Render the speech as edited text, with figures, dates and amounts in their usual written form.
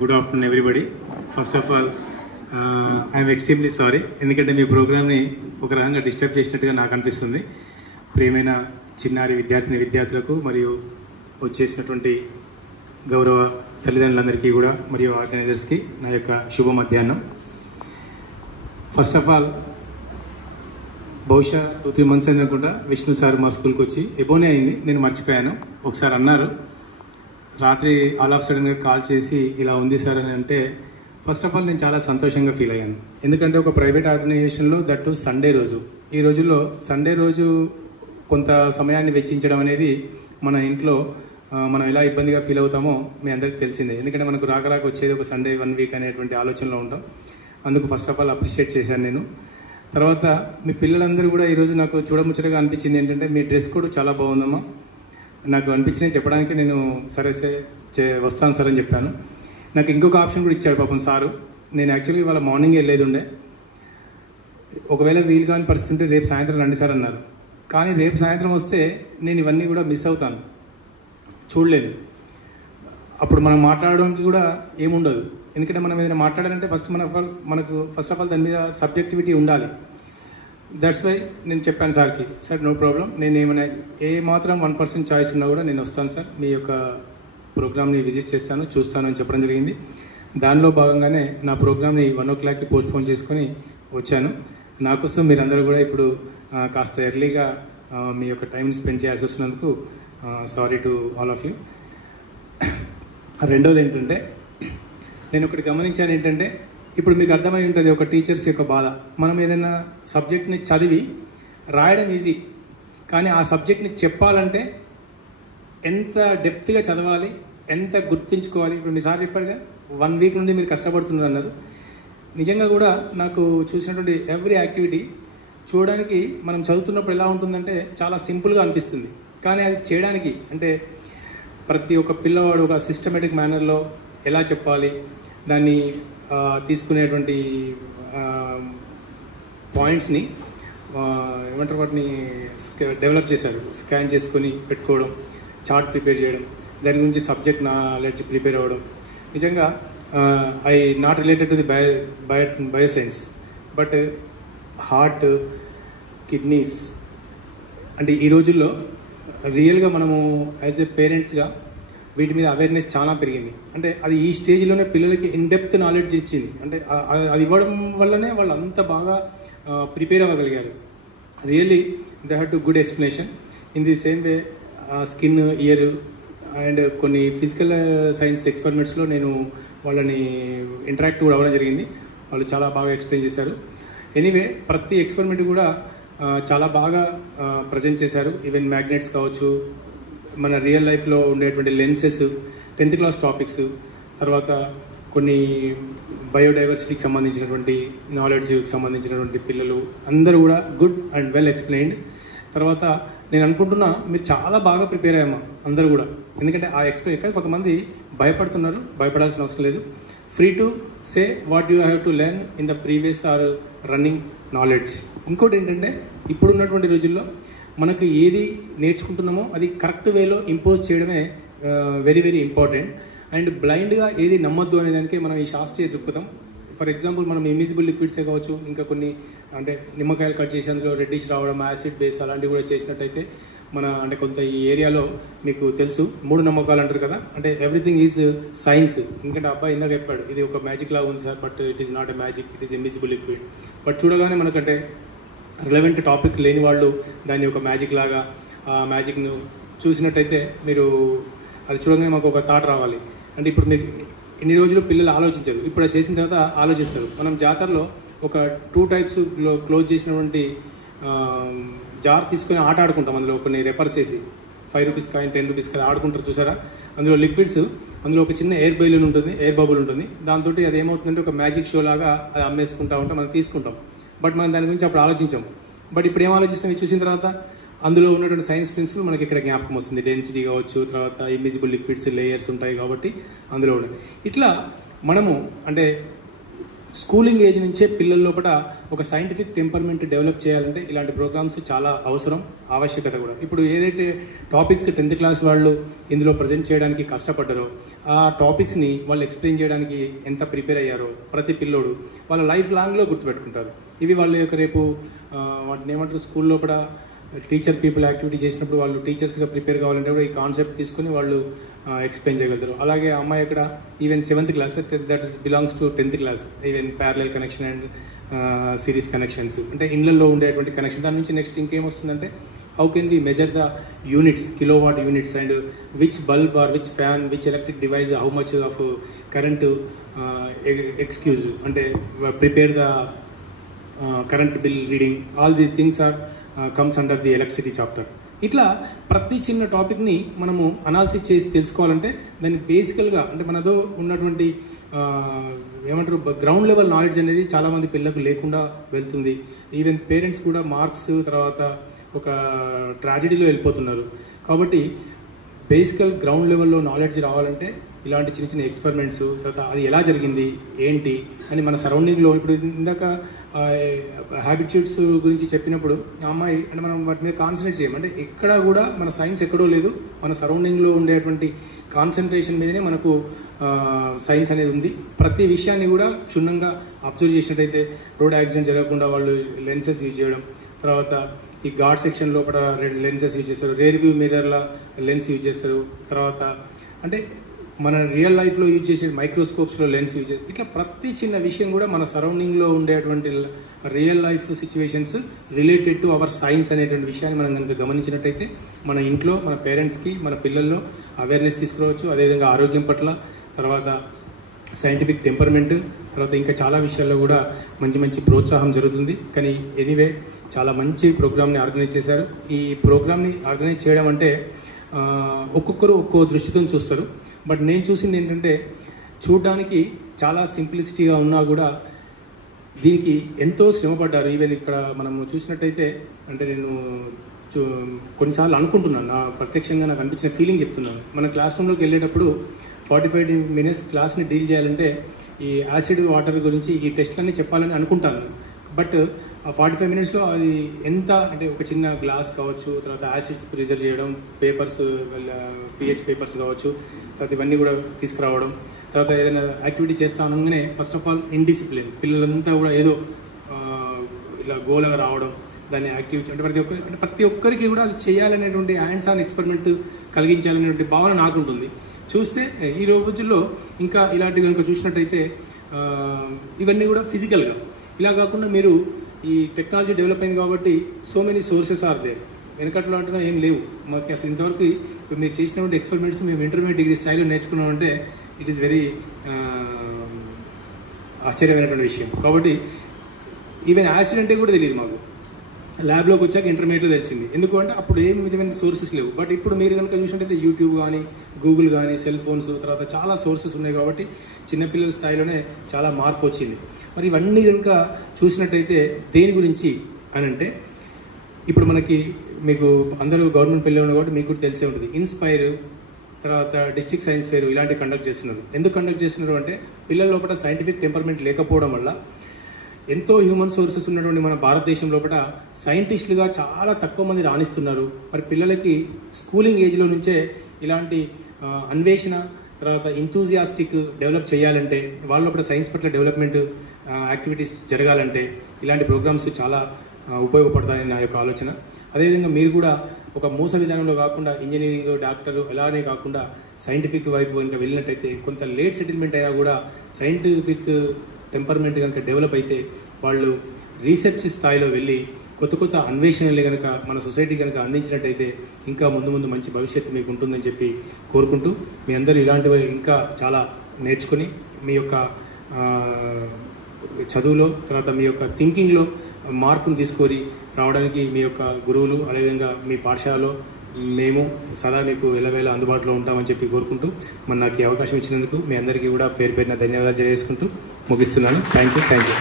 Good afternoon everybody. First of all I'm extremely sorry, ఎందుకంటే మీ ప్రోగ్రామ్ని ఒక రకంగా డిస్టర్బ్ చేసినట్టుగా నాకు అనిపిస్తుంది. ప్రియమైన చిన్నారి విద్యార్థులకు మరియు వచ్చేసినటువంటి గౌరవ తల్లిదండ్రులందరికీ కూడా మరియు ఆర్గనైజర్స్కి నా యొక్క శుభ మధ్యాహ్నం. ఫస్ట్ ఆఫ్ ఆల్ బహుశా 2-3 months అనుకుంటా విష్ణు సార్ మా స్కూల్కి వచ్చి ఎబోనే అయింది, నేను మర్చిపోయాను. ఒకసారి అన్నారు, రాత్రి ఆల్ ఆఫ్ సడన్గా కాల్ చేసి ఇలా ఉంది సార్ అని అంటే ఫస్ట్ ఆఫ్ ఆల్ నేను చాలా సంతోషంగా ఫీల్ అయ్యాను. ఎందుకంటే ఒక ప్రైవేట్ ఆర్గనైజేషన్లో దట్టు సండే రోజు, ఈ రోజుల్లో సండే రోజు కొంత సమయాన్ని వెచ్చించడం అనేది మన ఇంట్లో మనం ఎలా ఇబ్బందిగా ఫీల్ అవుతామో మీ అందరికీ తెలిసిందే. ఎందుకంటే మనకు రాక వచ్చేది ఒక సండే 1 week అనేటువంటి ఆలోచనలో ఉంటాం. అందుకు ఫస్ట్ ఆఫ్ ఆల్ అప్రిషియేట్ చేశాను నేను. తర్వాత మీ పిల్లలందరూ కూడా ఈరోజు నాకు చూడముచ్చటగా అనిపించింది ఏంటంటే మీ డ్రెస్ కూడా చాలా బాగుందమ్మా. నాకు అనిపించినవి చెప్పడానికి నేను సరే వస్తాను సార్ అని చెప్పాను. నాకు ఇంకొక ఆప్షన్ కూడా ఇచ్చాడు పాపం సారు. నేను యాక్చువల్లీ ఇవాళ మార్నింగ్ వెళ్ళేది ఉండే, ఒకవేళ వీలు కాని పరిస్థితి ఉంటే రేపు సాయంత్రం రండి సార్ అన్నారు. కానీ రేపు సాయంత్రం వస్తే నేను ఇవన్నీ కూడా మిస్ అవుతాను, చూడలేను. అప్పుడు మనం మాట్లాడడానికి కూడా ఏముండదు. ఎందుకంటే మనం ఏదైనా మాట్లాడాలంటే మనకు ఫస్ట్ ఆఫ్ ఆల్ దాని మీద సబ్జెక్టివిటీ ఉండాలి. దట్స్ వై నేను చెప్పాను సార్కి, సార్ నో ప్రాబ్లం, నేను ఏమైనా మాత్రం 1% చాయిస్ ఉన్నా కూడా నేను వస్తాను సార్, మీ యొక్క ప్రోగ్రామ్ని విజిట్ చేస్తాను, చూస్తాను అని చెప్పడం జరిగింది. దానిలో భాగంగానే నా ప్రోగ్రామ్ని 1 o'clockకి పోస్ట్పోన్ చేసుకొని వచ్చాను. నా కోసం మీరందరూ కూడా ఇప్పుడు కాస్త ఎర్లీగా మీ యొక్క టైంని స్పెండ్ చేయాల్సి వస్తున్నందుకు sorry to all of you. రెండోది ఏంటంటే, నేను ఒకటి గమనించాను ఏంటంటే, ఇప్పుడు మీకు అర్థమై ఉంటుంది ఒక టీచర్స్ యొక్క బాధ. మనం ఏదైనా సబ్జెక్ట్ని చదివి రాయడం ఈజీ, కానీ ఆ సబ్జెక్ట్ని చెప్పాలంటే ఎంత డెప్త్గా చదవాలి, ఎంత గుర్తుంచుకోవాలి. ఇప్పుడు మీ సార్ చెప్పాడుగా 1 week నుండి మీరు కష్టపడుతున్నారు అన్నారు. నిజంగా కూడా నాకు చూసినటువంటి ఎవ్రీ యాక్టివిటీ చూడడానికి మనం చదువుతున్నప్పుడు ఎలా ఉంటుందంటే చాలా సింపుల్గా అనిపిస్తుంది, కానీ అది చేయడానికి అంటే ప్రతి ఒక్క పిల్లవాడు ఒక సిస్టమేటిక్ మేనర్లో ఎలా చెప్పాలి, దాన్ని తీసుకునేటువంటి పాయింట్స్ని ఏమంటారు వాటిని డెవలప్ చేశారు. స్కాన్ చేసుకొని పెట్టుకోవడం, చార్ట్ ప్రిపేర్ చేయడం, దాని గురించి సబ్జెక్ట్ నాలెడ్జ్ ప్రిపేర్ అవ్వడం. నిజంగా I not related to the bioscience, but heart, kidneys అంటే ఈ రోజుల్లో రియల్గా మనము యాజ్ ఏ పేరెంట్స్గా వీటి మీద అవేర్నెస్ చాలా పెరిగింది. అంటే అది ఈ స్టేజ్లోనే పిల్లలకి ఇన్డెప్త్ నాలెడ్జ్ ఇచ్చింది. అంటే అది ఇవ్వడం వల్లనే వాళ్ళు అంత బాగా ప్రిపేర్ అవ్వగలిగారు. Really they had to good explanation. In the same way skin, ear and కొన్ని ఫిజికల్ సైన్స్ ఎక్స్పెరిమెంట్స్లో నేను వాళ్ళని ఇంటరాక్ట్ కూడా అవ్వడం జరిగింది. వాళ్ళు చాలా బాగా ఎక్స్ప్లెయిన్ చేశారు. ఎనీవే ప్రతి ఎక్స్పెరిమెంట్ కూడా చాలా బాగా ప్రజెంట్ చేశారు. ఈవెన్ మ్యాగ్నెట్స్ కావచ్చు, మన రియల్ లైఫ్లో ఉండేటువంటి లెన్సెస్, 10th class టాపిక్స్, తర్వాత కొన్ని బయోడైవర్సిటీకి సంబంధించినటువంటి నాలెడ్జ్కి సంబంధించినటువంటి పిల్లలు అందరూ కూడా గుడ్ అండ్ వెల్ ఎక్స్ప్లెయిన్డ్. తర్వాత నేను అనుకుంటున్నా మీరు చాలా బాగా ప్రిపేర్ అయ్యామా అందరూ కూడా. ఎందుకంటే ఆ ఎక్స్ప్లెయిన్ కానీ కొంతమంది భయపడుతున్నారు, భయపడాల్సిన అవసరం లేదు. Free to say what you have to learn in the previous or running knowledge. ఇంకోటి ఏంటంటే, ఇప్పుడున్నటువంటి రోజుల్లో మనకు ఏది నేర్చుకుంటున్నామో అది కరెక్ట్ వేలో ఇంపోజ్ చేయడమే వెరీ వెరీ ఇంపార్టెంట్. అండ్ బ్లైండ్గా ఏది నమ్మొద్దు అనే దానికి మనం ఈ శాస్త్రీయ దృక్పథం. ఫర్ ఎగ్జాంపుల్ మనం ఇన్విజిబుల్ లిక్విడ్సే కావచ్చు, ఇంకా కొన్ని అంటే నిమ్మకాయలు కట్ చేసి అందులో రెడ్డిష్ రావడం, యాసిడ్ బేస్ అలాంటివి కూడా చేసినట్టయితే అంటే కొంత ఈ ఏరియాలో మీకు తెలుసు 3 నమ్మకాలు అంటారు కదా, అంటే ఎవ్రీథింగ్ ఈజ్ సైన్స్. ఎందుకంటే అబ్బాయి ఇందాక చెప్పాడు ఇది ఒక మ్యాజిక్ లాగా ఉంది sir, but it is not a magic, it is invisible liquid. But చూడగానే మనకంటే రిలవెంట్ టాపిక్ లేని వాళ్ళు దాన్ని ఒక మ్యాజిక్ లాగా ఆ మ్యాజిక్ను చూసినట్టయితే మీరు అది చూడగానే మాకు ఒక థాట్ రావాలి. అంటే ఇప్పుడు మీకు ఇన్ని రోజులు పిల్లలు ఆలోచించారు, ఇప్పుడు అది చేసిన తర్వాత ఆలోచిస్తారు. మనం జాతరలో ఒక 2 typesలో క్లోజ్ చేసినటువంటి జార్ తీసుకొని ఆట ఆడుకుంటాం. అందులో కొన్ని రెపర్స్ వేసి 5 rupees కాయిన్, 10 rupees కదా ఆడుకుంటారు చూసారా. అందులో లిక్విడ్స్, అందులో ఒక చిన్న ఎయిర్ బెలూన్ ఉంటుంది, ఎయిర్ బబుల్ ఉంటుంది. దాంతో అది ఏమవుతుందంటే ఒక మ్యాజిక్ షో లాగా అది అమ్మేసుకుంటా ఉంటాం, మనం తీసుకుంటాం. బట్ మనం దాని గురించి అప్పుడు ఆలోచించాం. బట్ ఇప్పుడు ఏం ఆలోచిస్తాం, ఇది చూసిన తర్వాత అందులో ఉన్నటువంటి సైన్స్ ప్రిన్సిపల్ మనకి ఇక్కడ జ్ఞాపకం వస్తుంది. డెన్సిటీ కావచ్చు, తర్వాత ఇన్విజిబుల్ లిక్విడ్స్ లేయర్స్ ఉంటాయి కాబట్టి అందులో ఉన్నాయి. ఇట్లా మనము అంటే స్కూలింగ్ ఏజ్ నుంచే పిల్లల లోపల ఒక సైంటిఫిక్ టెంపర్మెంట్ డెవలప్ చేయాలంటే ఇలాంటి ప్రోగ్రామ్స్ చాలా అవసరం, ఆవశ్యకత కూడా. ఇప్పుడు ఏదైతే టాపిక్స్ 10th క్లాస్ వాళ్ళు ఇందులో ప్రజెంట్ చేయడానికి కష్టపడ్డారో ఆ టాపిక్స్ని వాళ్ళు ఎక్స్ప్లెయిన్ చేయడానికి ఎంత ప్రిపేర్ అయ్యారో ప్రతి పిల్లోడు వాళ్ళ లైఫ్ లాంగ్లో గుర్తుపెట్టుకుంటారు. ఇవి వాళ్ళ యొక్క రేపు వాటిని ఏమంటారు స్కూల్ లోపల టీచర్ పీపుల్ యాక్టివిటీ చేసినప్పుడు వాళ్ళు టీచర్స్గా ప్రిపేర్ కావాలంటే కూడా ఈ కాన్సెప్ట్ తీసుకుని వాళ్ళు ఎక్స్ప్లెయిన్ చేయగలుగుతారు. అలాగే అమ్మాయి ఇక్కడ even 7th class that is belongs to 10th class, even parallel connection and series connections అంటే ఇళ్లలో ఉండేటువంటి కనెక్షన్. దాని నుంచి నెక్స్ట్ ఇంకేమొస్తుందంటే how can we measure the units, kilowatt units and which bulb or which fan which electric device how much of current excuse అంటే prepare the current bill reading, all these things are comes under the electricity chapter. ఇట్లా ప్రతి చిన్న టాపిక్ని మనము analysis చేసి తెలుసుకోవాలంటే దాన్ని బేసికల్గా అంటే మనతో ఉన్నటువంటి ఏమంటారు గ్రౌండ్ లెవెల్ నాలెడ్జ్ అనేది చాలామంది పిల్లలకు లేకుండా వెళ్తుంది. ఈవెన్ పేరెంట్స్ కూడా మార్క్స్ తర్వాత ఒక ట్రాజడీలో వెళ్ళిపోతున్నారు. కాబట్టి బేసికల్ గ్రౌండ్ లెవెల్లో నాలెడ్జ్ రావాలంటే ఇలాంటి చిన్న చిన్న ఎక్స్పెరిమెంట్స్, తర్వాత అది ఎలా జరిగింది ఏంటి అని మన సరౌండింగ్లో ఇప్పుడు ఇందాక హ్యాబిట్యూడ్స్ గురించి చెప్పినప్పుడు ఆ అమ్మాయి అంటే మనం వాటి మీద కాన్సన్ట్రేట్ చేయమంటే ఎక్కడా కూడా మన సైన్స్ ఎక్కడో లేదు, మన సరౌండింగ్లో ఉండేటువంటి కాన్సన్ట్రేషన్ మీదనే మనకు సైన్స్ అనేది ఉంది. ప్రతి విషయాన్ని కూడా క్షుణ్ణంగా అబ్జర్వ్ చేసినట్టయితే రోడ్ యాక్సిడెంట్ జరగకుండా వాళ్ళు లెన్సెస్ యూజ్ చేయడం, తర్వాత ఈ ఘాట్ సెక్షన్ లోపల లెన్సెస్ యూజ్ చేస్తారు, రేర్ వ్యూ మిర్రర్ల లెన్స్ యూజ్ చేస్తారు, తర్వాత అంటే మన రియల్ లైఫ్లో యూజ్ చేసే మైక్రోస్కోప్స్లో లెన్స్ యూజ్ చేస్తారు. ఇట్లా ప్రతి చిన్న విషయం కూడా మన సరౌండింగ్లో ఉండేటువంటి real life situations related to our science అనేటువంటి విషయాన్ని మనం కనుక గమనించినట్టయితే మన ఇంట్లో మన పేరెంట్స్కి మన పిల్లల్లో అవేర్నెస్ తీసుకురావచ్చు. అదేవిధంగా ఆరోగ్యం పట్ల, తర్వాత సైంటిఫిక్ టెంపర్మెంట్, తర్వాత ఇంకా చాలా విషయాల్లో కూడా మంచి మంచి ప్రోత్సాహం జరుగుతుంది. కానీ ఎనీవే చాలా మంచి ప్రోగ్రామ్ని ఆర్గనైజ్ చేశారు. ఈ ప్రోగ్రామ్ని ఆర్గనైజ్ చేయడం అంటే ఒక్కొక్కరు ఒక్కో దృష్టితో చూస్తారు. బట్ నేను చూసింది ఏంటంటే చూడడానికి చాలా సింప్లిసిటీగా ఉన్నా కూడా దీనికి ఎంతో శ్రమపడ్డారు. ఈవెన్ ఇక్కడ మనము చూసినట్టయితే అంటే నేను కొన్నిసార్లు అనుకుంటున్నాను, నా ప్రత్యక్షంగా నాకు అనిపించిన ఫీలింగ్ చెప్తున్నాను. మన క్లాస్ రూమ్లోకి వెళ్ళేటప్పుడు 45 minutes క్లాస్ని డీల్ చేయాలంటే ఈ యాసిడ్ వాటర్ గురించి ఈ టెస్ట్లన్నీ చెప్పాలని అనుకుంటాను. బట్ ఆ 45 minutesలో అది ఎంత అంటే ఒక చిన్న గ్లాస్ కావచ్చు, తర్వాత యాసిడ్స్ ప్రిజర్వ్ చేయడం, పేపర్స్ pH పేపర్స్ కావచ్చు, తర్వాత ఇవన్నీ కూడా తీసుకురావడం, తర్వాత ఏదైనా యాక్టివిటీ చేస్తా అనగానే ఫస్ట్ ఆఫ్ ఆల్ ఇండిసిప్లిన్, పిల్లలంతా కూడా ఏదో ఇలా గోలగా రావడం, దాన్ని యాక్టివిటీ అంటే ప్రతి ఒక్కరికి కూడా అది చేయాలనేటువంటి హ్యాండ్స్ ఆన్ ఎక్స్పెరిమెంట్ కలిగించాలనేటువంటి భావన నాకుంటుంది. చూస్తే ఈ రోజుల్లో ఇంకా ఇలాంటివి కనుక చూసినట్టయితే ఇవన్నీ కూడా ఫిజికల్గా, ఇలా కాకుండా మీరు ఈ టెక్నాలజీ డెవలప్ అయింది కాబట్టి so many sources are there. వెనకట్లో అంటున్నా ఏం లేవు మాకు అసలు ఇంతవరకు. ఇప్పుడు మీరు చేసినటువంటి ఎక్స్పెరిమెంట్స్ మేము ఇంటర్మీడియట్ డిగ్రీ స్థాయిలో నేర్చుకున్నామంటే ఇట్ ఈస్ వెరీ ఆశ్చర్యమైనటువంటి విషయం. కాబట్టి ఈవెన్ యాసిడ్ అంటే కూడా తెలియదు మాకు, ల్యాబ్లోకి వచ్చాక ఇంటర్మీడియట్లో తెలిసింది. ఎందుకు అంటే అప్పుడు ఏం విధమైన సోర్సెస్ లేవు. బట్ ఇప్పుడు మీరు కనుక చూసినట్టయితే యూట్యూబ్ కానీ, గూగుల్ కానీ, సెల్ ఫోన్స్, తర్వాత చాలా సోర్సెస్ ఉన్నాయి కాబట్టి చిన్నపిల్లల స్థాయిలోనే చాలా మార్పు వచ్చింది. మరి ఇవన్నీ కనుక చూసినట్టయితే దేని గురించి అని అంటే ఇప్పుడు మనకి మీకు అందరూ గవర్నమెంట్ పిల్లలు ఉన్నారు కాబట్టి మీకు కూడా తెలిసే ఉంటుంది. ఇన్స్పైర్, తర్వాత డిస్ట్రిక్ట్ సైన్స్ ఫేర్ ఇలాంటివి కండక్ట్ చేస్తున్నారు. ఎందుకు కండక్ట్ చేస్తున్నారు అంటే పిల్లల లోపల సైంటిఫిక్ టెంపర్మెంట్ లేకపోవడం వల్ల ఎంతో హ్యూమన్ సోర్సెస్ ఉన్నటువంటి మన భారతదేశం లోపల సైంటిస్టులుగా చాలా తక్కువ మంది రాణిస్తున్నారు. మరి పిల్లలకి స్కూలింగ్ ఏజ్లో నుంచే ఇలాంటి అన్వేషణ, తర్వాత ఎంతూజియాస్టిక్ డెవలప్ చేయాలంటే, వాళ్ళ లోపల సైన్స్ పట్ల డెవలప్మెంట్ యాక్టివిటీస్ జరగాలంటే ఇలాంటి ప్రోగ్రామ్స్ చాలా ఉపయోగపడతాయని నా యొక్క ఆలోచన. అదేవిధంగా మీరు కూడా ఒక మూస విధానంలో కాకుండా ఇంజనీరింగ్, డాక్టర్ అలానే కాకుండా సైంటిఫిక్ వైపు ఇంకా వెళ్ళినట్టయితే కొంత లేట్ సెటిల్మెంట్ అయినా కూడా సైంటిఫిక్ టెంపర్మెంట్ కనుక డెవలప్ అయితే వాళ్ళు రీసెర్చ్ స్థాయిలో వెళ్ళి కొత్త కొత్త అన్వేషణలు కనుక మన సొసైటీ కనుక అందించినట్టయితే ఇంకా ముందు ముందు మంచి భవిష్యత్తు మీకు ఉంటుందని చెప్పి కోరుకుంటూ, మీ అందరూ ఇలాంటివి ఇంకా చాలా నేర్చుకుని మీ యొక్క చదువులో, తర్వాత మీ యొక్క థింకింగ్లో మార్పును తీసుకొని రావడానికి మీ యొక్క గురువులు, అదేవిధంగా మీ పాఠశాలలో మేము సదా మీకు ఎల్లవేళ అందుబాటులో ఉంటామని చెప్పి కోరుకుంటూ, మరి నాకు ఈ అవకాశం ఇచ్చినందుకు మీ అందరికీ కూడా పేరు పేరున ధన్యవాదాలు తెలియజేసుకుంటూ ముగిస్తున్నాను. Thank you.